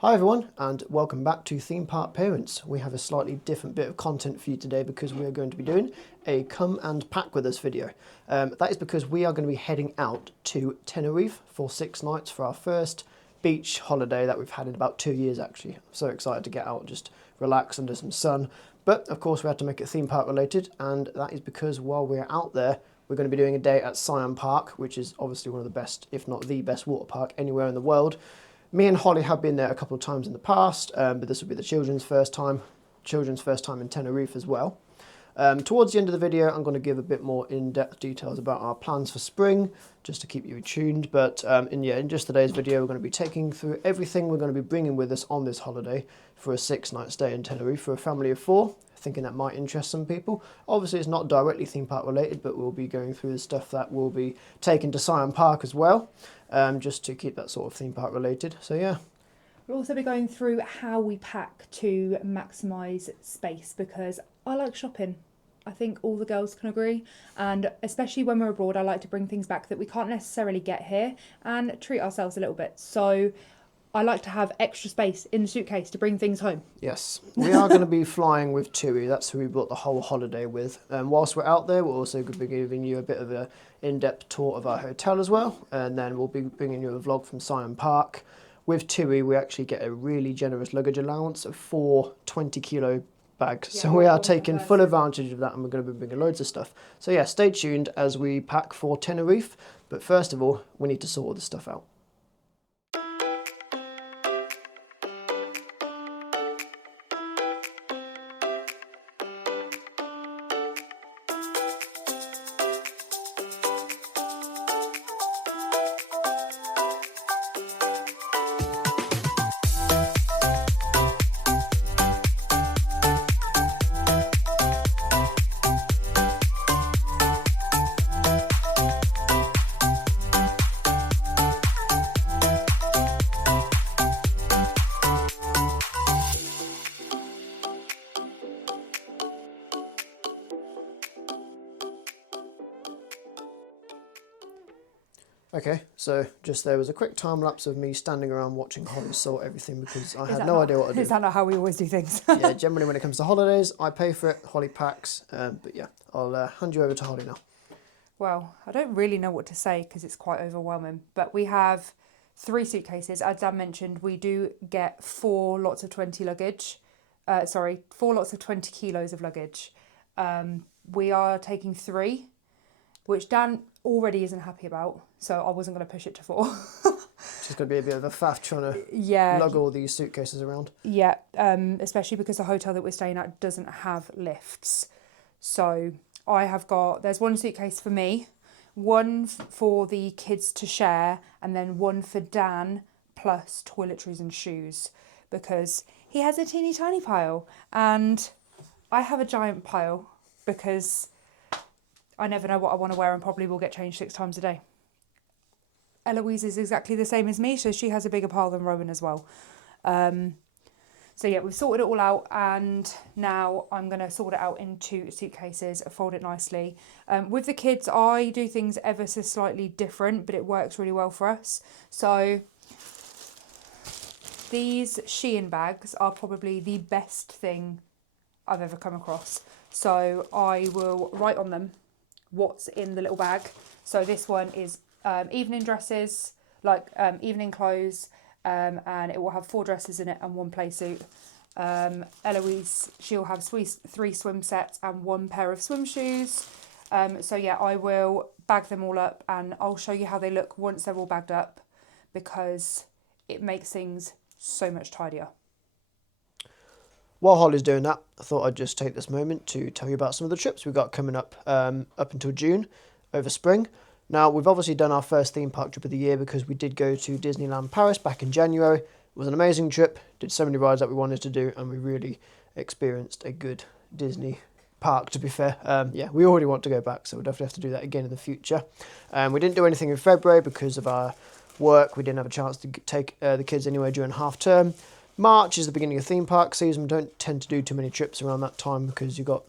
Hi everyone, and welcome back to Theme Park Parents. We have a slightly different bit of content for you today because we are going to be doing a come and pack with us video. That is because we are going to be heading out to Tenerife for 6 nights for our first beach holiday that we've had in about 2 years actually. I'm so excited to get out and just relax under some sun. But of course we had to make it theme park related, and that is because while we're out there, we're going to be doing a day at Sun Park, which is obviously one of the best, if not the best water park anywhere in the world. Me and Holly have been there a couple of times in the past, but this will be the children's first time in Tenerife as well. Towards the end of the video, I'm going to give a bit more in-depth details about our plans for spring, just to keep you tuned. But in just today's video, we're going to be taking through everything we're going to be bringing with us on this holiday for a 6-night stay in Tenerife for a family of 4. Thinking that might interest some people. Obviously, it's not directly theme park related, but we'll be going through the stuff that will be taken to Sun Park as well, just to keep that sort of theme park related. So yeah. We'll also be going through how we pack to maximise space, because I like shopping. I think all the girls can agree, and especially when we're abroad, I like to bring things back that we can't necessarily get here and treat ourselves a little bit. So I like to have extra space in the suitcase to bring things home. Yes, we are going to be flying with TUI. That's who we brought the whole holiday with. Whilst we're out there, we're also going to be giving you a bit of an in-depth tour of our hotel as well, and then we'll be bringing you a vlog from Sun Park. With TUI, we actually get a really generous luggage allowance of 4 20-kilo bags. Yeah, so we are taking full advantage of that, and we're going to be bringing loads of stuff. So yeah, stay tuned as we pack for Tenerife. But first of all, we need to sort all this stuff out. Okay, so just there was a quick time lapse of me standing around watching Holly sort everything because I had no idea what to do. Is that not how we always do things? Yeah, generally when it comes to holidays, I pay for it, Holly packs, but yeah, I'll hand you over to Holly now. Well, I don't really know what to say because it's quite overwhelming, but we have 3 suitcases. As Dan mentioned, we do get 4 lots of 20 luggage. 4 lots of 20 kilos of luggage. We are taking 3, which Dan already isn't happy about, so I wasn't going to push it to 4. It's just going to be a bit of a faff trying to lug all these suitcases around. Yeah, especially because the hotel that we're staying at doesn't have lifts. So there's 1 suitcase for me, 1 for the kids to share, and then 1 for Dan, plus toiletries and shoes, because he has a teeny tiny pile, and I have a giant pile, because I never know what I want to wear and probably will get changed 6 times a day. Eloise is exactly the same as me, so she has a bigger pile than Rowan as well. So yeah, we've sorted it all out, and now I'm going to sort it out into suitcases, fold it nicely. With the kids, I do things ever so slightly different, but it works really well for us. So these Shein bags are probably the best thing I've ever come across. So I will write on them what's in the little bag. So this one is evening dresses, like evening clothes, and it will have 4 dresses in it and 1 play suit. Eloise, she'll have 3 swim sets and 1 pair of swim shoes. So yeah, I will bag them all up, and I'll show you how they look once they're all bagged up, because it makes things so much tidier. While Holly's doing that, I thought I'd just take this moment to tell you about some of the trips we've got coming up until June, over spring. Now, we've obviously done our first theme park trip of the year because we did go to Disneyland Paris back in January. It was an amazing trip, did so many rides that we wanted to do, and we really experienced a good Disney park, to be fair. Yeah, we already want to go back, so we'll definitely have to do that again in the future. We didn't do anything in February because of our work. We didn't have a chance to take the kids anywhere during half term. March is the beginning of theme park season. We don't tend to do too many trips around that time because you've got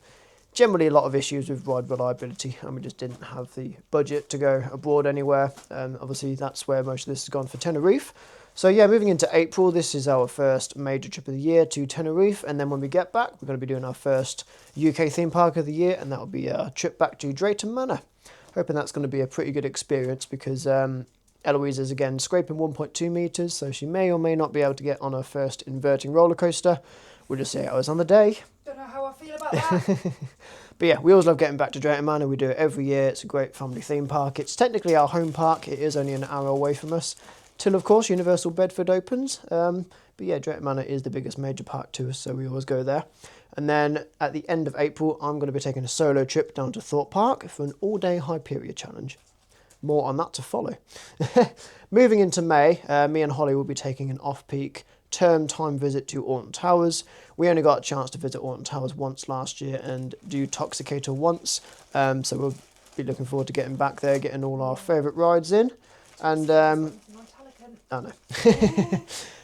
generally a lot of issues with ride reliability, and we just didn't have the budget to go abroad anywhere. Obviously, that's where most of this has gone for Tenerife. So yeah, moving into April, this is our first major trip of the year to Tenerife, and then when we get back, we're going to be doing our first UK theme park of the year, and that will be a trip back to Drayton Manor. Hoping that's going to be a pretty good experience because Eloise is again scraping 1.2 metres, so she may or may not be able to get on her first inverting roller coaster. We'll just see how it was on the day. Don't know how I feel about that. But yeah, we always love getting back to Drayton Manor. We do it every year. It's a great family theme park. It's technically our home park. It is only an hour away from us. Till, of course, Universal Bedford opens. But yeah, Drayton Manor is the biggest major park to us, so we always go there. And then at the end of April, I'm going to be taking a solo trip down to Thorpe Park for an all-day Hyperia challenge. More on that to follow. Moving into May, me and Holly will be taking an off-peak term time visit to Alton Towers. We only got a chance to visit Alton Towers once last year and do Toxicator once. So we'll be looking forward to getting back there, getting all our favourite rides in. And I know.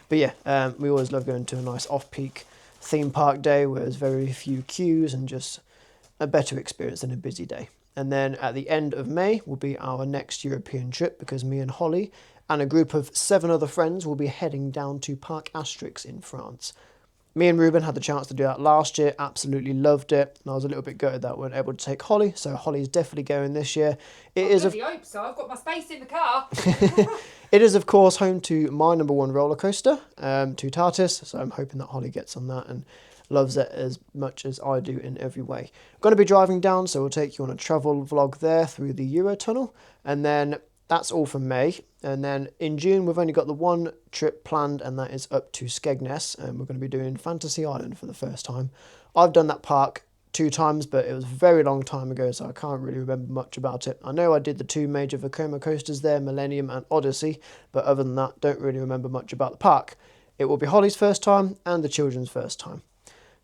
But yeah, we always love going to a nice off-peak theme park day where there's very few queues and just a better experience than a busy day. And then at the end of May will be our next European trip because me and Holly and a group of 7 other friends will be heading down to Parc Asterix in France. Me and Ruben had the chance to do that last year, absolutely loved it, and I was a little bit gutted that we weren't able to take Holly, so Holly's definitely going this year. I hope so. I've got my space in the car. It is, of course, home to my number 1 roller coaster, to Tartus, so I'm hoping that Holly gets on that and loves it as much as I do in every way. I'm going to be driving down, so we'll take you on a travel vlog there through the Eurotunnel, and then that's all from May. And then in June, we've only got the 1 trip planned, and that is up to Skegness, and we're going to be doing Fantasy Island for the first time. I've done that park 2 times, but it was a very long time ago, so I can't really remember much about it. I know I did the 2 major Vekoma coasters there, Millennium and Odyssey, but other than that, don't really remember much about the park. It will be Holly's first time and the children's first time.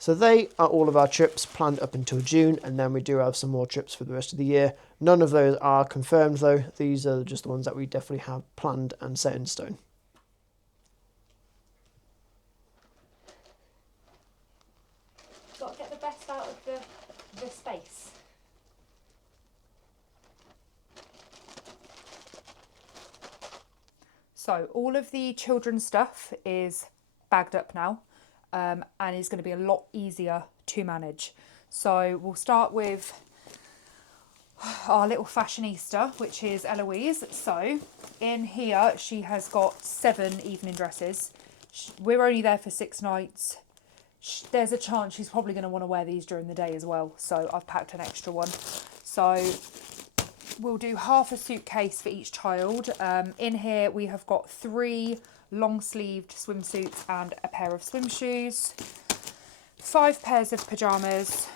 So they are all of our trips planned up until June, and then we do have some more trips for the rest of the year. None of those are confirmed though. These are just the ones that we definitely have planned and set in stone. Got to get the best out of the space. So all of the children's stuff is bagged up now. And is going to be a lot easier to manage. So we'll start with our little fashionista, which is Eloise. So in here she has got 7 evening dresses. We're only there for 6 nights. There's a chance she's probably going to want to wear these during the day as well, so I've packed an extra one. So we'll do half a suitcase for each child. In here we have got 3 long-sleeved swimsuits and a pair of swim shoes, 5 pairs of pyjamas,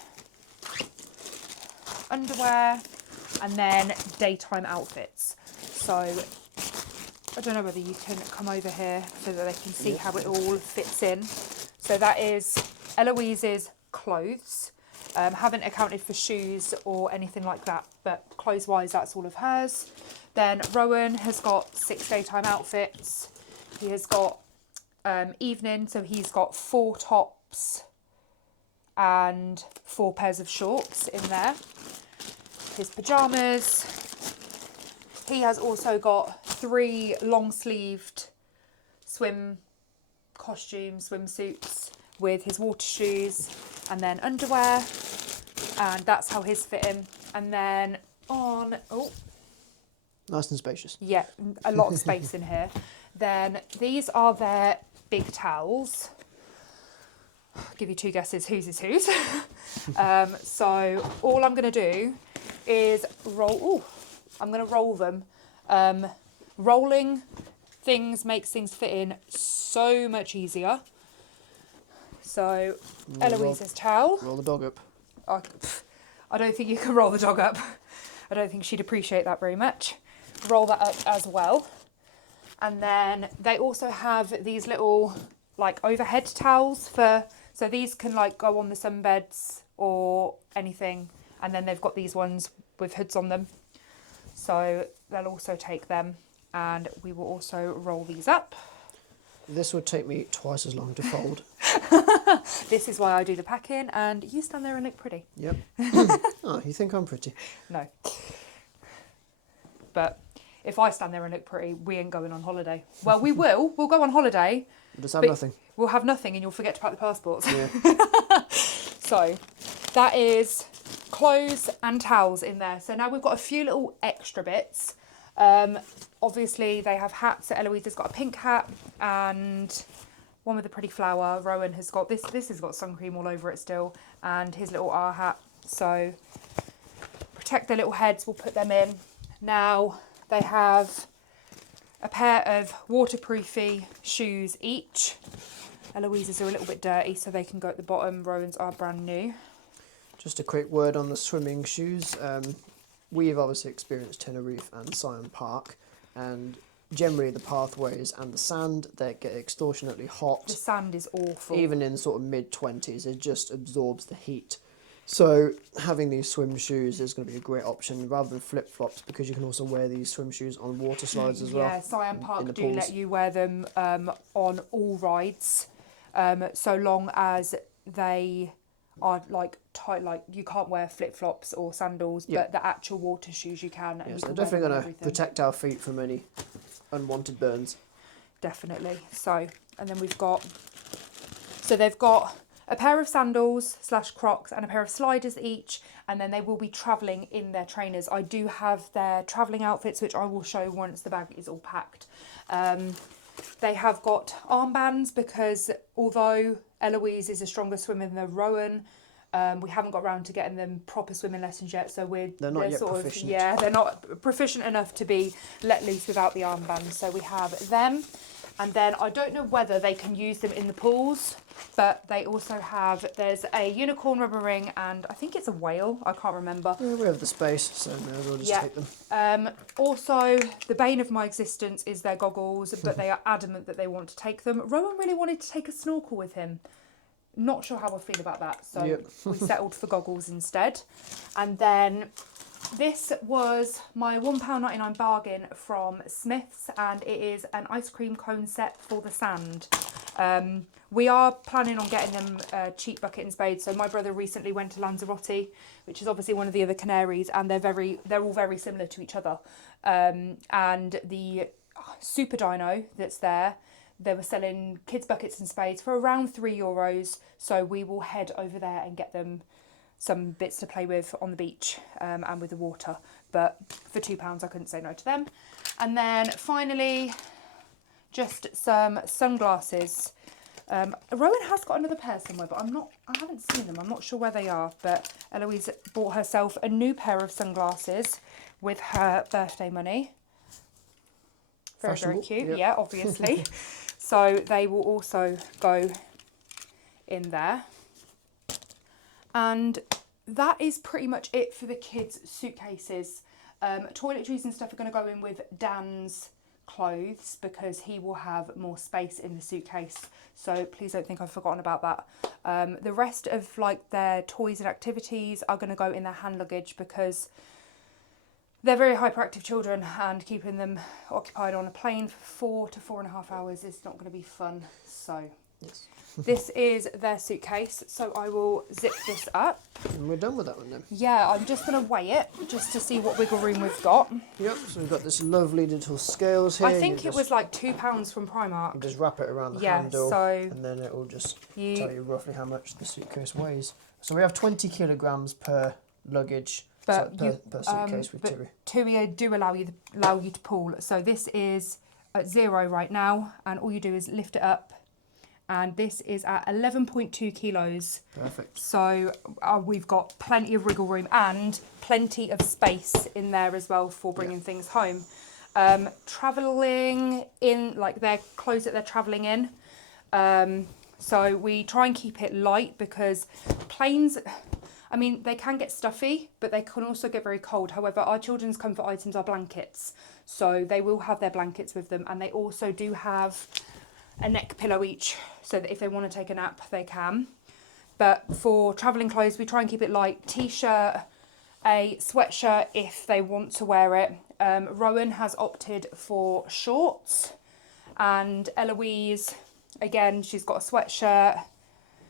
underwear, and then daytime outfits. So I don't know whether you can come over here so that they can see how it all fits in. So that is Eloise's clothes. Haven't accounted for shoes or anything like that, but clothes-wise, that's all of hers. Then Rowan has got 6 daytime outfits. He has got evening, so he's got 4 tops and 4 pairs of shorts in there. His pyjamas. He has also got 3 long-sleeved swim costumes, swimsuits with his water shoes and then underwear. And that's how his fit in. And then on... Oh. Nice and spacious. Yeah, a lot of space in here. Then these are their big towels. I'll give you 2 guesses whose is whose. So all I'm going to do is roll. Ooh, I'm going to roll them. Rolling things makes things fit in so much easier. So Eloise's towel. Roll the dog up. I don't think you can roll the dog up. I don't think she'd appreciate that very much. Roll that up as well. And then they also have these little like overhead towels so these can like go on the sunbeds or anything. And then they've got these ones with hoods on them. So they'll also take them, and we will also roll these up. This would take me twice as long to fold. This is why I do the packing, and you stand there and look pretty. Yep. Oh, you think I'm pretty? No. But if I stand there and look pretty, we ain't going on holiday. Well, we will. We'll go on holiday. We'll just have but nothing. We'll have nothing and you'll forget to pack the passports. Yeah. So that is clothes and towels in there. So now we've got a few little extra bits. Obviously they have hats. So Eloise has got a pink hat and one with a pretty flower. Rowan has got this has got sun cream all over it still, and his little R hat. So protect their little heads, we'll put them in. Now they have a pair of waterproofy shoes each. Eloise's are a little bit dirty, so they can go at the bottom. Rowan's are brand new. Just a quick word on the swimming shoes. We've obviously experienced Tenerife and Sun Park, and generally the pathways and the sand, they get extortionately hot. The sand is awful. Even in sort of mid-20s, it just absorbs the heat. So having these swim shoes is going to be a great option rather than flip-flops, because you can also wear these swim shoes on water slides as well. Yeah, Sun Park do pools. let you wear them on all rides, so long as they are like tight, like you can't wear flip-flops or sandals, but the actual water shoes you can. And Yes, you they're can definitely wear them going and to protect our feet from any unwanted burns. Definitely. So, and then we've got, so they've got a pair of sandals / Crocs and a pair of sliders each, and then they will be travelling in their trainers. I do have their travelling outfits, which I will show once the bag is all packed. They have got armbands because although Eloise is a stronger swimmer than Rowan, we haven't got around to getting them proper swimming lessons yet, so they're not yet sort proficient. they're not proficient enough to be let loose without the armbands. So we have them, and then I don't know whether they can use them in the pools, but they also have, there's a unicorn rubber ring and I think it's a whale, I can't remember. Yeah, we have the space, so may as well just take them. Also, the bane of my existence is their goggles, but they are adamant that they want to take them. Rowan really wanted to take a snorkel with him. Not sure how I feel about that, so we settled for goggles instead. And then this was my £1.99 bargain from Smith's, and it is an ice cream cone set for the sand. We are planning on getting them a cheap bucket and spade. So my brother recently went to Lanzarote, which is obviously one of the other Canaries, and they're all very similar to each other. And the Super Dino that's there, they were selling kids buckets and spades for around €3. So we will head over there and get them some bits to play with on the beach and with the water. But for £2, I couldn't say no to them. And then finally, just some sunglasses. Rowan has got another pair somewhere, but I haven't seen them. I'm not sure where they are, but Eloise bought herself a new pair of sunglasses with her birthday money. Very, very cute. Yeah, obviously. So they will also go in there. And that is pretty much it for the kids' suitcases. Toiletries and stuff are going to go in with Dan's clothes because he will have more space in the suitcase, so please don't think I've forgotten about that. The rest of like their toys and activities are going to go in their hand luggage because they're very hyperactive children, and keeping them occupied on a plane for 4 to 4.5 hours is not going to be fun. So this is their suitcase, so I will zip this up. And we're done with that one then. Yeah, I'm just going to weigh it just to see what wiggle room we've got. Yep, so we've got this lovely little scales here. I think it was like £2 from Primark. You just wrap it around the handle, so and then it will just tell you roughly how much the suitcase weighs. So we have 20 kilograms per luggage, per suitcase with TUI. TUI do allow you to pool. So this is at 0 right now, and all you do is lift it up. And this is at 11.2 kilos. Perfect. So we've got plenty of wriggle room and plenty of space in there as well for bringing things home. Travelling in, like their clothes that they're travelling in. So we try and keep it light because planes, I mean, they can get stuffy, but they can also get very cold. However, our children's comfort items are blankets. So they will have their blankets with them, and they also do have a neck pillow each, so that if they want to take a nap, they can. But for travelling clothes, we try and keep it light. T-shirt, a sweatshirt if they want to wear it. Rowan has opted for shorts, and Eloise, again, she's got a sweatshirt.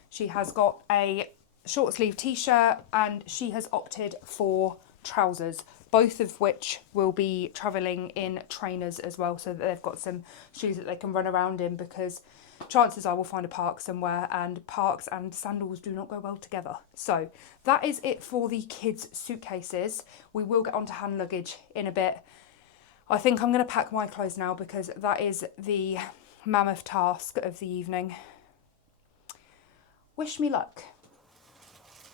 She has got a short sleeve T-shirt, and she has opted for trousers. both of which will be travelling in trainers as well, so that they've got some shoes that they can run around in, because chances are we'll find a park somewhere, and parks and sandals do not go well together. So that is it for the kids' suitcases. We will get onto hand luggage in a bit. I think I'm going to pack my clothes now, because that is the mammoth task of the evening. Wish me luck.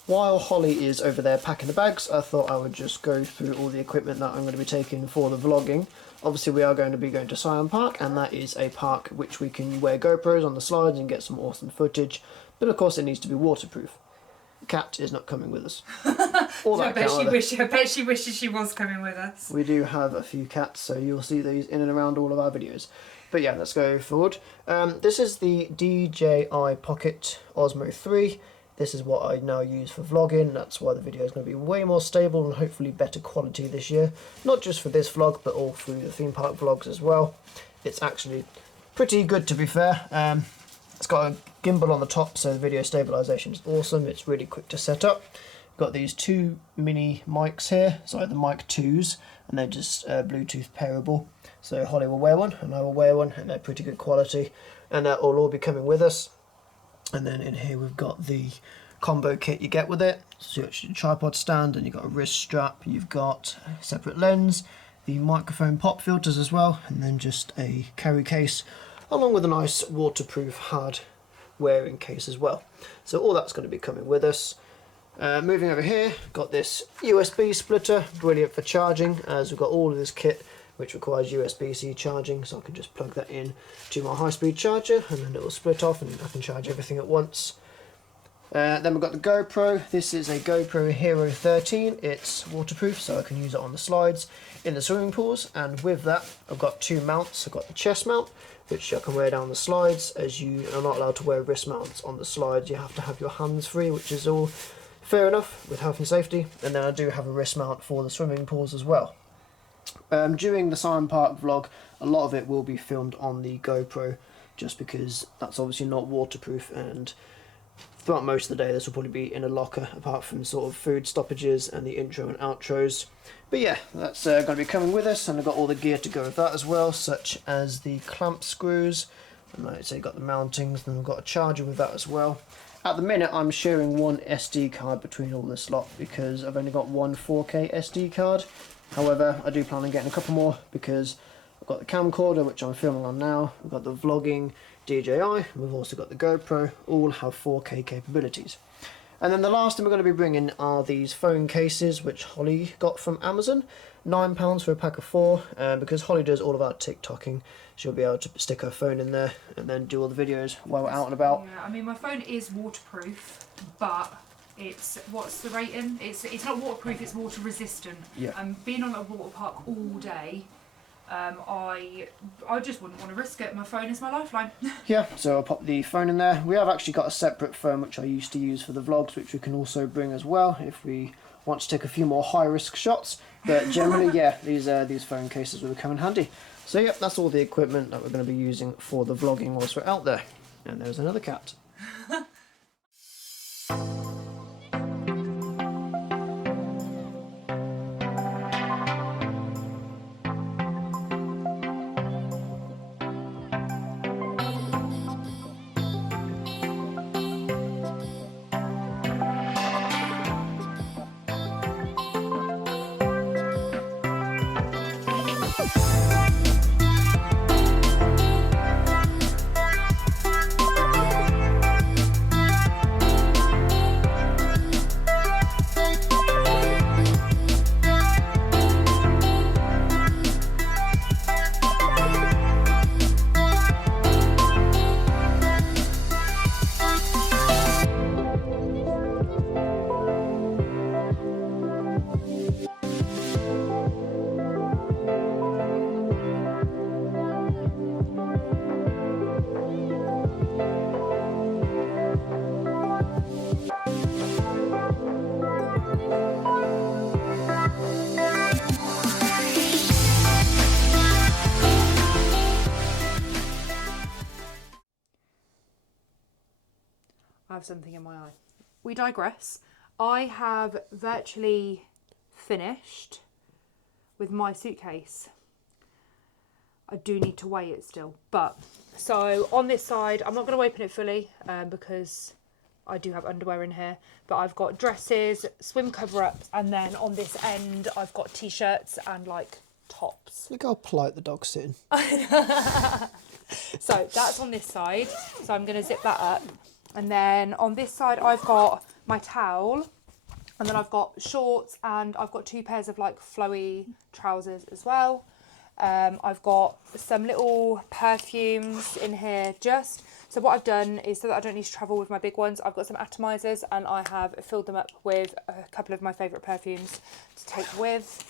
While Holly is over there packing the bags, I thought I would just go through all the equipment that I'm going to be taking for the vlogging. Obviously we are going to be going to Sun Park, and that is a park which we can wear GoPros on the slides and get some awesome footage, but of course it needs to be waterproof. The cat is not coming with us. I bet she wishes she was coming with us. We do have a few cats, so you'll see these in and around all of our videos. But yeah, let's go forward. This is the DJI Pocket Osmo 3. This is what I now use for vlogging. That's why the video is going to be way more stable and hopefully better quality this year. Not just for this vlog, but all through the theme park vlogs as well. It's actually pretty good, to be fair. It's got a gimbal on the top, so the video stabilization is awesome. It's really quick to set up. Got these two mini mics here, so the mic 2s, and they're just Bluetooth pairable. So Holly will wear one, and I will wear one, and they're pretty good quality. And that will all be coming with us. And then in here we've got the combo kit you get with it. So you've got your tripod stand, and you've got a wrist strap, you've got a separate lens, the microphone pop filters as well, and then just a carry case, along with a nice waterproof hard wearing case as well. So all that's going to be coming with us. Moving over here, got this USB splitter, brilliant for charging, as we've got all of this kit which requires USB-C charging, so I can just plug that in to my high-speed charger, and then it will split off and I can charge everything at once. Then we've got the GoPro. This is a GoPro Hero 13. It's waterproof, so I can use it on the slides in the swimming pools, and with that I've got two mounts. I've got the chest mount, which I can wear down the slides, as you are not allowed to wear wrist mounts on the slides. You have to have your hands free, which is all fair enough with health and safety. And then I do have a wrist mount for the swimming pools as well. During the Sun Park vlog, a lot of it will be filmed on the GoPro, just because that's obviously not waterproof, and throughout most of the day this will probably be in a locker, apart from sort of food stoppages and the intro and outros. But yeah, that's going to be coming with us, and I've got all the gear to go with that as well, such as the clamp screws, and like I say, got the mountings, and I've got a charger with that as well. At the minute I'm sharing one SD card between all this lot, because I've only got one 4K SD card. However, I do plan on getting a couple more, because I've got the camcorder, which I'm filming on now, we've got the vlogging DJI, we've also got the GoPro, all have 4K capabilities. And then the last thing we're going to be bringing are these phone cases, which Holly got from Amazon. £9 for a pack of 4, because Holly does all of our TikToking, she'll be able to stick her phone in there and then do all the videos while we're out and about. Yeah, I mean, my phone is waterproof, but it's, what's the rating? It's not waterproof, it's water resistant. Yeah. Being on a water park all day, I just wouldn't want to risk it. My phone is my lifeline. Yeah, so I'll pop the phone in there. We have actually got a separate phone which I used to use for the vlogs, which we can also bring as well if we want to take a few more high risk shots. But generally, yeah, these phone cases will come in handy. So yep, that's all the equipment that we're going to be using for the vlogging whilst we're out there. And there's another cat. I have something in my eye. We digress. I have virtually finished with my suitcase. I do need to weigh it still. But, so on this side, I'm not going to open it fully because I do have underwear in here. But I've got dresses, swim cover-ups, and then on this end, I've got T-shirts and like tops. Look how polite the dog's sitting. So that's on this side. So I'm going to zip that up. And then on this side, I've got my towel. And then I've got shorts and I've got 2 pairs of like flowy trousers as well. I've got some little perfumes in here just. So what I've done is, so that I don't need to travel with my big ones, I've got some atomizers and I have filled them up with a couple of my favourite perfumes to take with.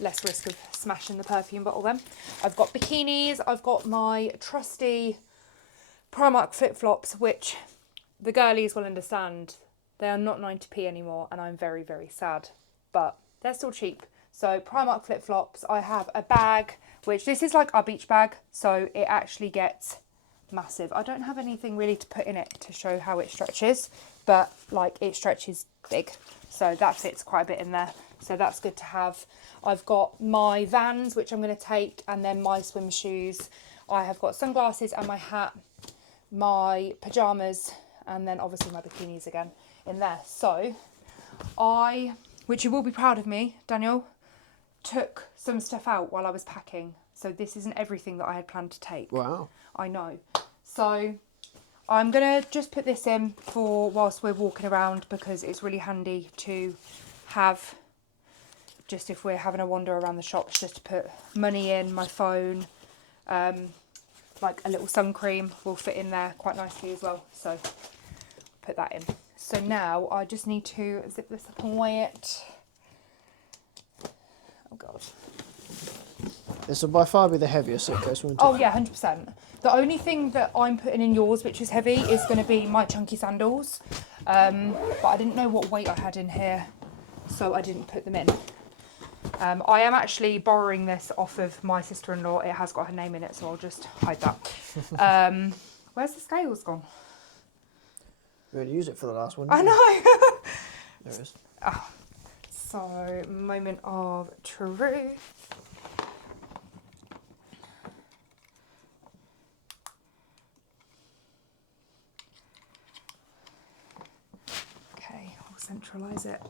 Less risk of smashing the perfume bottle then. I've got bikinis, I've got my trusty Primark flip-flops, which the girlies will understand. They are not 90p anymore and I'm very, very sad, but they're still cheap. So Primark flip-flops, I have a bag, which this is like our beach bag, so it actually gets massive. I don't have anything really to put in it to show how it stretches, but like it stretches big. So that fits quite a bit in there. So that's good to have. I've got my Vans, which I'm going to take, and then my swim shoes. I have got sunglasses and my hat, my pyjamas, and then obviously my bikinis again in there. So which you will be proud of me, Daniel, took some stuff out while I was packing. So this isn't everything that I had planned to take. Wow. I know. So I'm going to just put this in for whilst we're walking around because it's really handy to have just if we're having a wander around the shops, just to put money in, my phone, like a little sun cream will fit in there quite nicely as well. So put that in. So now I just need to zip this up and weigh it. Oh God. This will by far be the heaviest suitcase, won't it? Oh yeah, 100%. The only thing that I'm putting in yours, which is heavy, is going to be my chunky sandals. But I didn't know what weight I had in here, so I didn't put them in. I am actually borrowing this off of my sister-in-law. It has got her name in it, so I'll just hide that. Where's the scales gone? We only used it for the last one. I know. There it is. Oh, so, moment of truth. Okay, I'll centralise it.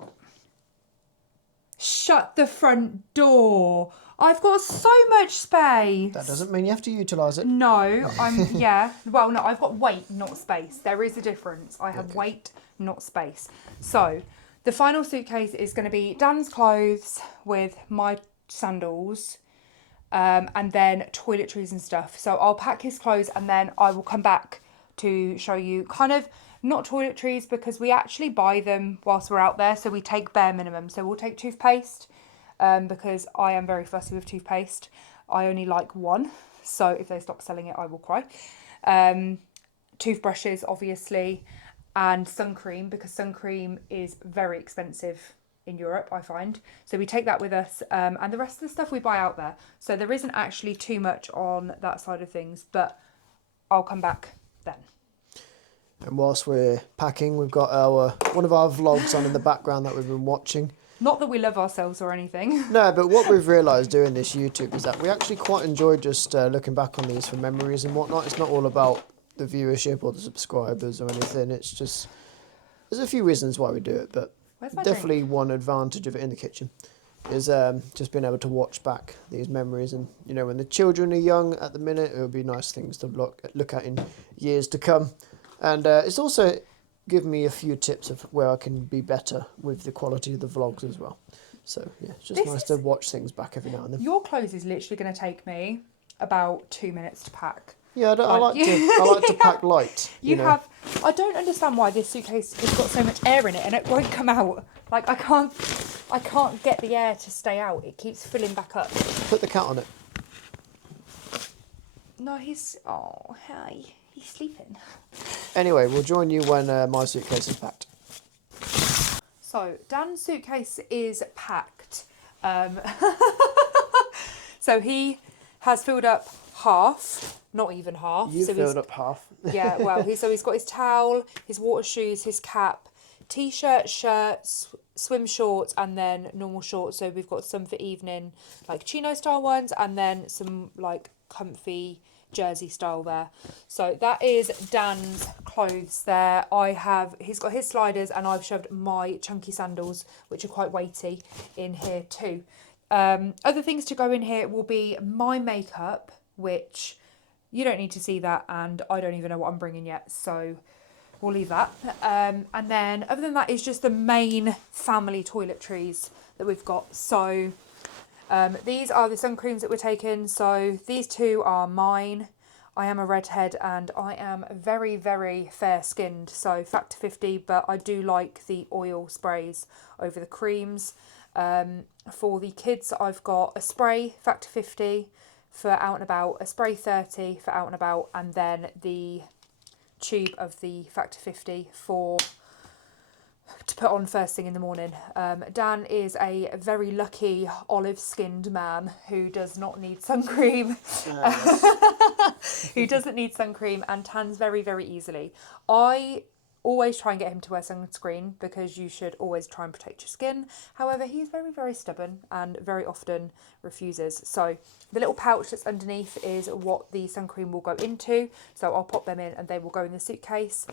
Shut the front door. I've got so much space. That doesn't mean you have to utilise it. No, yeah. Well, no, I've got weight, not space. There is a difference. I have weight, not space. So, the final suitcase is going to be Dan's clothes with my sandals, and then toiletries and stuff. So I'll pack his clothes and then I will come back to show you kind of not toiletries because we actually buy them whilst we're out there. So we take bare minimum. So we'll take toothpaste because I am very fussy with toothpaste. I only like one. So if they stop selling it, I will cry. Toothbrushes, obviously, and sun cream because sun cream is very expensive in Europe, I find. So we take that with us and the rest of the stuff we buy out there. So there isn't actually too much on that side of things, but I'll come back then. And whilst we're packing, we've got one of our vlogs on in the background that we've been watching. Not that we love ourselves or anything. No, but what we've realised doing this YouTube is that we actually quite enjoy just looking back on these for memories and whatnot. It's not all about the viewership or the subscribers or anything. It's just, there's a few reasons why we do it, but definitely drink? one advantage of it in the kitchen is just being able to watch back these memories. And, you know, when the children are young at the minute, it would be nice things to look at in years to come. And it's also given me a few tips of where I can be better with the quality of the vlogs as well. So, yeah, it's just nice to watch things back every now and then. Your clothes is literally going to take me about 2 minutes to pack. Yeah, I like to pack light. You know. I don't understand why this suitcase has got so much air in it and it won't come out. Like I can't get the air to stay out. It keeps filling back up. Put the cat on it. No, hi. He's sleeping. Anyway, we'll join you when my suitcase is packed. So, Dan's suitcase is packed. So he has filled up half, not even half. You so filled up half. Yeah, well, he's got his towel, his water shoes, his cap, t-shirt, shirts, swim shorts and then normal shorts. So we've got some for evening, like chino style ones, and then some like comfy jersey style there. So that is Dan's clothes there. He's got his sliders, and I've shoved my chunky sandals, which are quite weighty, in here too. Other things to go in here will be my makeup, which you don't need to see that, and I don't even know what I'm bringing yet, so we'll leave that. And then other than that is just the main family toiletries that we've got. So these are the sun creams that we're taking. So these two are mine. I am a redhead and I am very, very fair skinned, so factor 50, but I do like the oil sprays over the creams. For the kids, I've got a spray, factor 50 for out and about, a spray 30 for out and about, and then the tube of the factor 50 to put on first thing in the morning. Dan is a very lucky olive-skinned man who does not need sun cream. Who doesn't need sun cream and tans very, very easily. I always try and get him to wear sunscreen because you should always try and protect your skin. However, he's very, very stubborn and very often refuses. So the little pouch that's underneath is what the sun cream will go into. So I'll pop them in and they will go in the suitcase.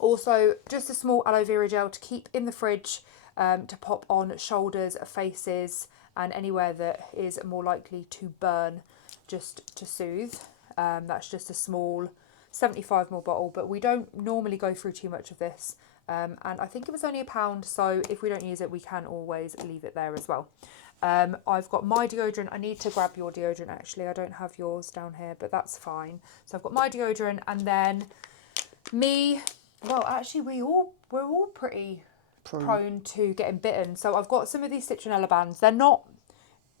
Also, just a small aloe vera gel to keep in the fridge to pop on shoulders, faces, and anywhere that is more likely to burn, just to soothe. That's just a small 75ml bottle, but we don't normally go through too much of this. And I think it was only £1, so if we don't use it, we can always leave it there as well. I've got my deodorant. I need to grab your deodorant actually. I don't have yours down here, but that's fine. So I've got my deodorant, and then me. Well, actually, we're all pretty prone to getting bitten. So I've got some of these citronella bands. They're not,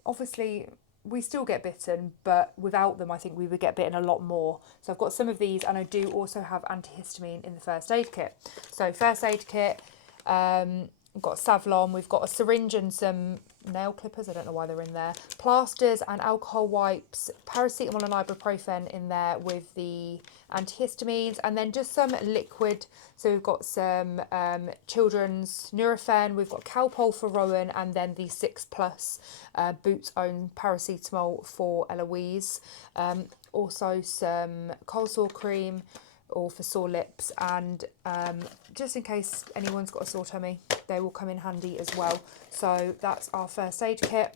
obviously, we still get bitten, but without them, I think we would get bitten a lot more. So I've got some of these, and I do also have antihistamine in the first aid kit. So first aid kit, we've got Savlon, we've got a syringe and some nail clippers, I don't know why they're in there, plasters and alcohol wipes, paracetamol and ibuprofen in there with the antihistamines, and then just some liquid. So we've got some children's Nurofen, we've got Calpol for Rowan, and then the 6+ Boots Own paracetamol for Eloise. Also some cold sore cream, or for sore lips, and just in case anyone's got a sore tummy, they will come in handy as well. So that's our first aid kit.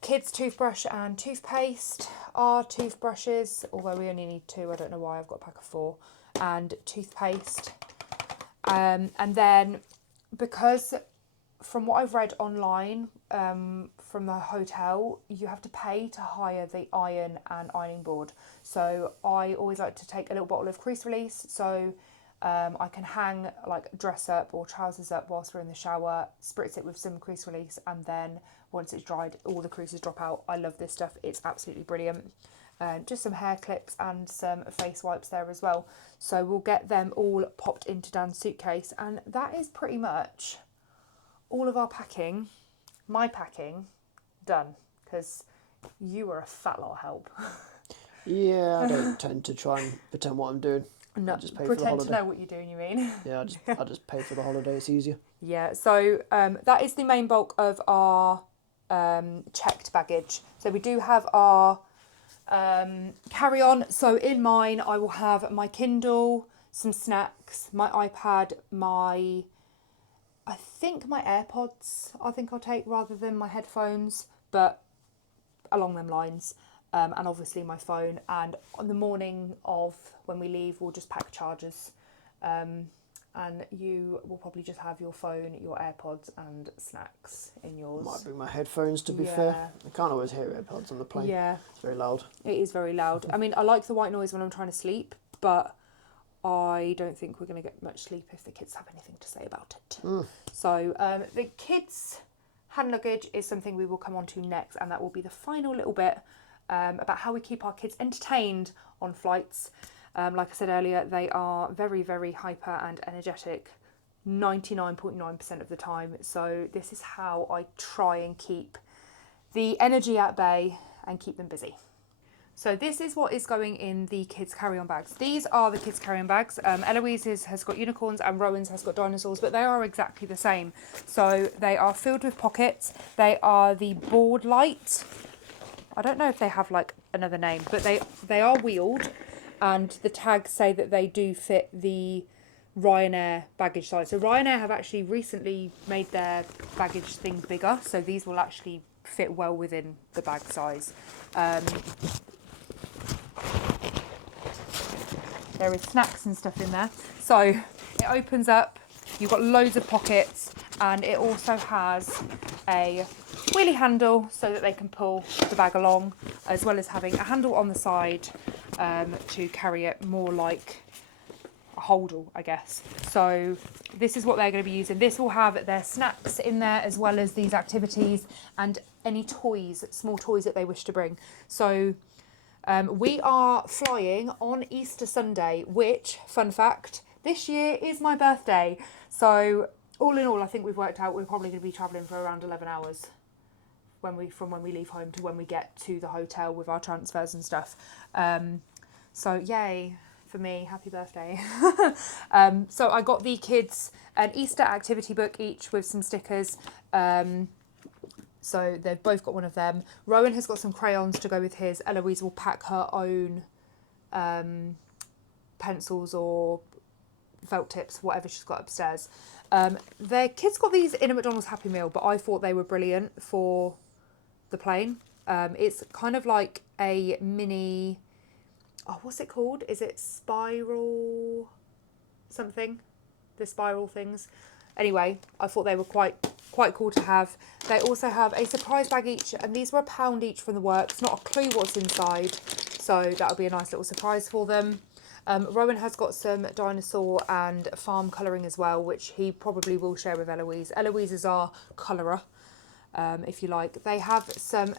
Kids toothbrush and toothpaste, our toothbrushes, although we only need 2, I don't know why, I've got a pack of 4, and toothpaste. And then, because from what I've read online from the hotel, you have to pay to hire the iron and ironing board. So I always like to take a little bottle of crease release, so I can hang like dress up or trousers up whilst we're in the shower, spritz it with some crease release, and then once it's dried, all the creases drop out. I love this stuff, it's absolutely brilliant. Just some hair clips and some face wipes there as well. So we'll get them all popped into Dan's suitcase, and that is pretty much all of our packing, my packing, done, because you were a fat lot of help. Yeah, I don't tend to try and pretend what I'm doing. No, I just pay pretend for the holiday. to know what you're doing, you mean? Yeah, I just pay for the holiday. It's easier. Yeah, so that is the main bulk of our checked baggage. So we do have our carry-on. So in mine, I will have my Kindle, some snacks, my iPad, I think my AirPods, I think I'll take rather than my headphones, but along them lines. And obviously my phone. And on the morning of when we leave, we'll just pack chargers. And you will probably just have your phone, your AirPods and snacks in yours. Might bring my headphones, to be fair. I can't always hear AirPods on the plane. Yeah. It's very loud. It is very loud. I mean, I like the white noise when I'm trying to sleep, but I don't think we're going to get much sleep if the kids have anything to say about it. So the kids' hand luggage is something we will come on to next, and that will be the final little bit about how we keep our kids entertained on flights. Like I said earlier, they are very, very hyper and energetic 99.9% of the time. So this is how I try and keep the energy at bay and keep them busy. So this is what is going in the kids' carry-on bags. These are the kids' carry-on bags. Eloise's has got unicorns and Rowan's has got dinosaurs, but they are exactly the same. So they are filled with pockets. They are the board light. I don't know if they have like another name, but they are wheeled, and the tags say that they do fit the Ryanair baggage size. So Ryanair have actually recently made their baggage thing bigger, so these will actually fit well within the bag size. There is snacks and stuff in there. So it opens up, you've got loads of pockets, and it also has a wheelie handle so that they can pull the bag along, as well as having a handle on the side to carry it more like a holdall, I guess. So this is what they're going to be using. This will have their snacks in there, as well as these activities and any toys, small toys that they wish to bring. So we are flying on Easter Sunday, which, fun fact, this year is my birthday. So all in all, I think we've worked out we're probably going to be travelling for around 11 hours from when we leave home to when we get to the hotel with our transfers and stuff. So yay for me, happy birthday. So I got the kids an Easter activity book each with some stickers. So they've both got one of them. Rowan has got some crayons to go with his. Eloise will pack her own pencils or felt tips, whatever she's got upstairs. Their kids got these in a McDonald's Happy Meal, but I thought they were brilliant for the plane. It's kind of like a mini, what's it called? Is it spiral something? The spiral things. Anyway, I thought they were quite cool to have. They also have a surprise bag each, and these were £1 each from the works. Not a clue what's inside, so that'll be a nice little surprise for them. Rowan has got some dinosaur and farm colouring as well, which he probably will share with Eloise. Eloise is our colourer, if you like. They have some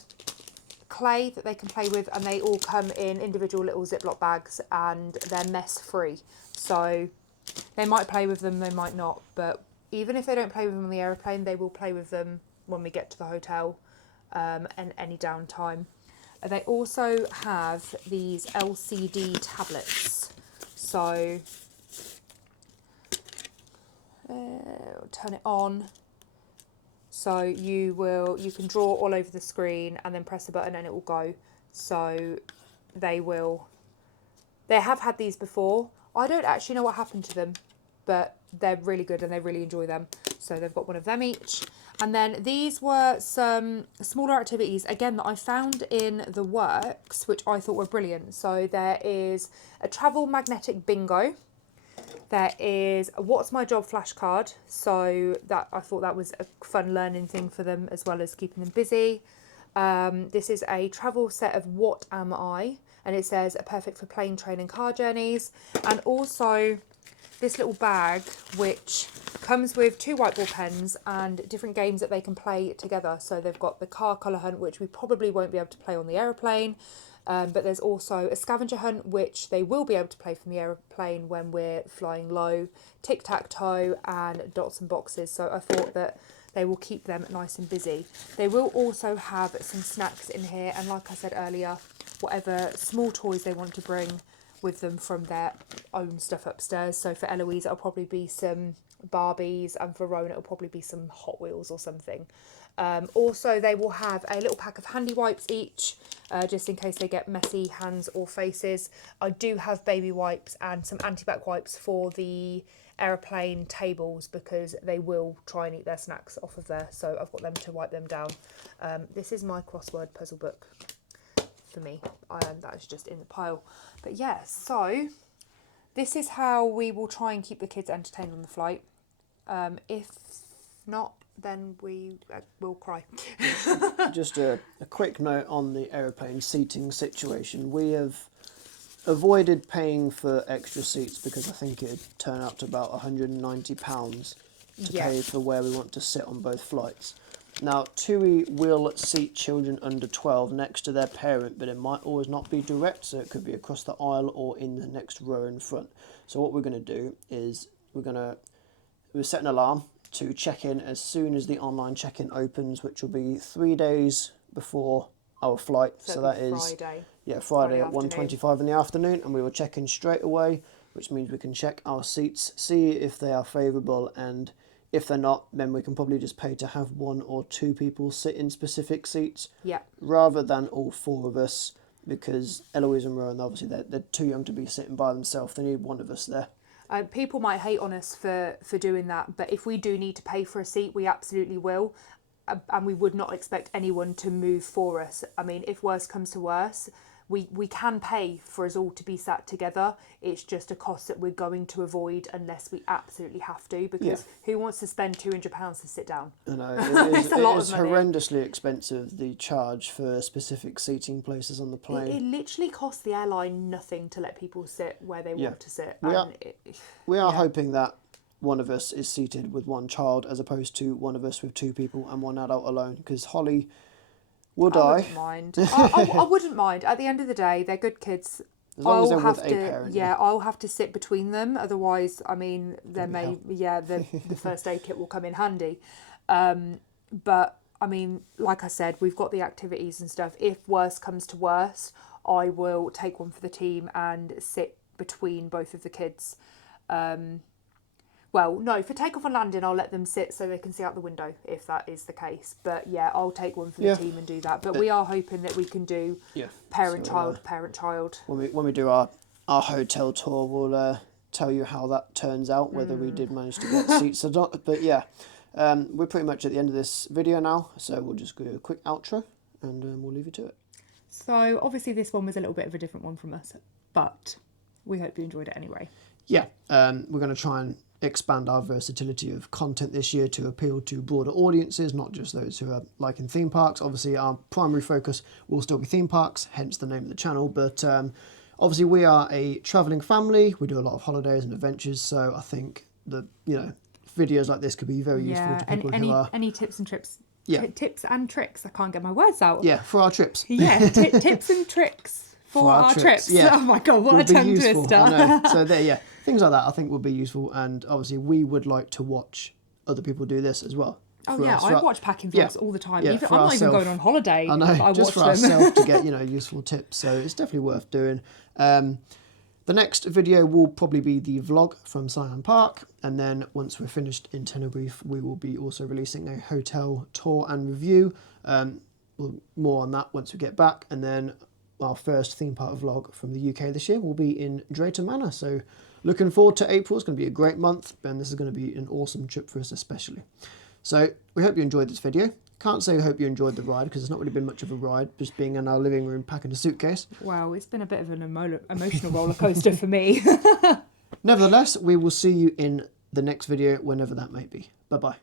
clay that they can play with, and they all come in individual little Ziploc bags, and they're mess free. So they might play with them, they might not, but even if they don't play with them on the aeroplane, they will play with them when we get to the hotel and any downtime. They also have these LCD tablets. So turn it on. So you can draw all over the screen and then press a button and it will go. So they have had these before. I don't actually know what happened to them, but they're really good and they really enjoy them. So they've got one of them each. And then these were some smaller activities, again, that I found in the works, which I thought were brilliant. So there is a travel magnetic bingo. There is a What's My Job flashcard. So that I thought that was a fun learning thing for them, as well as keeping them busy. This is a travel set of What Am I? And it says perfect for plane, train and car journeys. And also this little bag, which comes with 2 whiteboard pens and different games that they can play together. So they've got the car colour hunt, which we probably won't be able to play on the aeroplane. But there's also a scavenger hunt, which they will be able to play from the aeroplane when we're flying low, tic-tac-toe and dots and boxes. So I thought that they will keep them nice and busy. They will also have some snacks in here. And like I said earlier, whatever small toys they want to bring with them from their own stuff upstairs. So for Eloise, it'll probably be some Barbies, and for Rowan, it'll probably be some Hot Wheels or something. Also, they will have a little pack of handy wipes each, just in case they get messy hands or faces. I do have baby wipes and some antibac wipes for the aeroplane tables, because they will try and eat their snacks off of there. So I've got them to wipe them down. This is my crossword puzzle book for me. That is just in the pile. But yeah, so this is how we will try and keep the kids entertained on the flight. If not, then we will cry. Just a quick note on the aeroplane seating situation. We have avoided paying for extra seats because I think it'd turn out to about £190 to pay for where we want to sit on both flights. Now, TUI will seat children under 12 next to their parent, but it might always not be direct, so it could be across the aisle or in the next row in front. So what we're going to do is we'll set an alarm to check in as soon as the online check-in opens, which will be 3 days before our flight. So that it'll be is Friday. Friday at afternoon. 1:25 in the afternoon, and we will check in straight away, which means we can check our seats, see if they are favourable, and if they're not, then we can probably just pay to have 1 or 2 people sit in specific seats, Yeah. rather than all 4 of us, because Eloise and Rowan, obviously they're too young to be sitting by themselves. They need one of us there. People might hate on us for doing that, but if we do need to pay for a seat, we absolutely will. And we would not expect anyone to move for us. I mean, if worse comes to worse, we can pay for us all to be sat together. It's just a cost that we're going to avoid unless we absolutely have to, because who wants to spend £200 to sit down? I know, It's a lot it is of money. horrendously expensive, the charge for specific seating places on the plane. It literally costs the airline nothing to let people sit where they want to sit. We are hoping that one of us is seated with 1 child as opposed to one of us with 2 people and 1 adult alone, because Holly will die. I wouldn't mind. I wouldn't mind. At the end of the day, they're good kids. As long as they're with a parent. I'll have to sit between them. Otherwise, I mean, the first aid kit will come in handy. But I mean, like I said, we've got the activities and stuff. If worse comes to worse, I will take one for the team and sit between both of the kids. Well, no, for takeoff and landing, I'll let them sit so they can see out the window, if that is the case. But yeah, I'll take one for the team and do that. But we are hoping that we can do parent-child. When we do our hotel tour, we'll tell you how that turns out, whether we did manage to get seats or not. But yeah, we're pretty much at the end of this video now, so we'll just do a quick outro and we'll leave you to it. So obviously this one was a little bit of a different one from us, but we hope you enjoyed it anyway. Yeah, we're going to try and expand our versatility of content this year to appeal to broader audiences, not just those who are liking theme parks. Obviously our primary focus will still be theme parks, hence the name of the channel, but obviously we are a travelling family. We do a lot of holidays and adventures, so I think that, videos like this could be very useful to people who are... Any tips and trips? Tips and tricks. I can't get my words out. Yeah, for our trips. Yeah, tips and tricks for our trips. Yeah. Oh my God, what a tongue twister. I know. So there, things like that I think will be useful, and obviously we would like to watch other people do this as well. I watch packing vlogs all the time. I'm not even going on holiday. I know, I just watch for them. ourselves to get useful tips. So it's definitely worth doing. The next video will probably be the vlog from Siam Park, and then once we're finished in Tenerife, we will be also releasing a hotel tour and review. More on that once we get back, and then our first theme park vlog from the UK this year will be in Drayton Manor. So looking forward to April. It's going to be a great month, and this is going to be an awesome trip for us especially. So we hope you enjoyed this video. Can't say I hope you enjoyed the ride, because it's not really been much of a ride, just being in our living room packing a suitcase. Wow, it's been a bit of an emotional roller coaster for me. Nevertheless, we will see you in the next video, whenever that may be. Bye-bye.